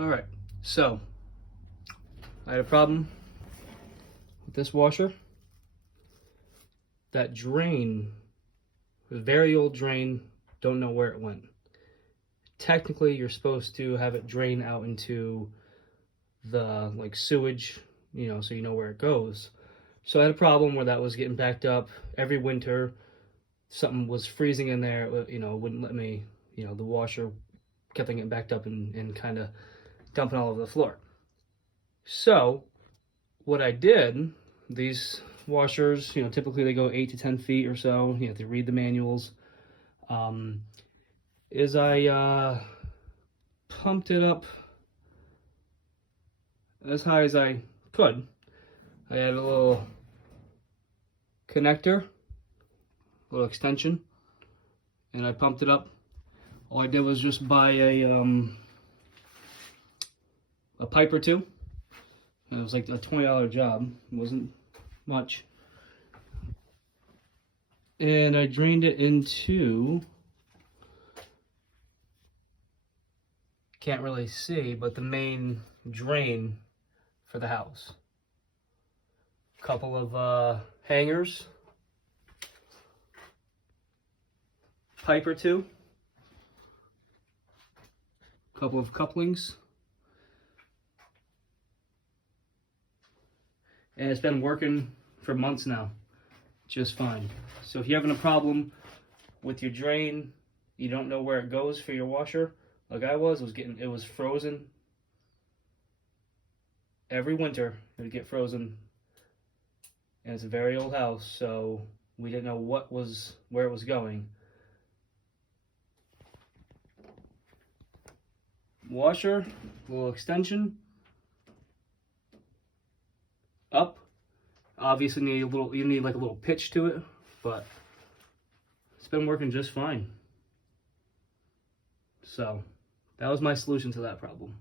Alright, so I had a problem with this washer. That drain, a very old drain, don't know where it went. Technically, you're supposed to have it drain out into the sewage, so you know where it goes. So I had a problem where that was getting backed up every winter. Something was freezing in there, wouldn't let me, the washer kept getting backed up and kind of dumping all over the floor. So what I did, these washers, typically they go 8 to 10 feet or so. You have to read the manuals. Is I pumped it up as high as I could. I had a little connector, little extension, and I pumped it up. All I did was just buy a pipe or two. It was like a $20 job. It wasn't much. And I drained it into, can't really see, but the main drain for the house. Couple of hangers, pipe or two, couple of couplings, and it's been working for months now just fine. So if you're having a problem with your drain, you don't know where it goes for your washer, like I was, it was frozen every winter. It would get frozen, and it's a very old house, so we didn't know where it was going. Washer, little extension, up. Obviously you need like a little pitch to it, but it's been working just fine. So that was my solution to that problem.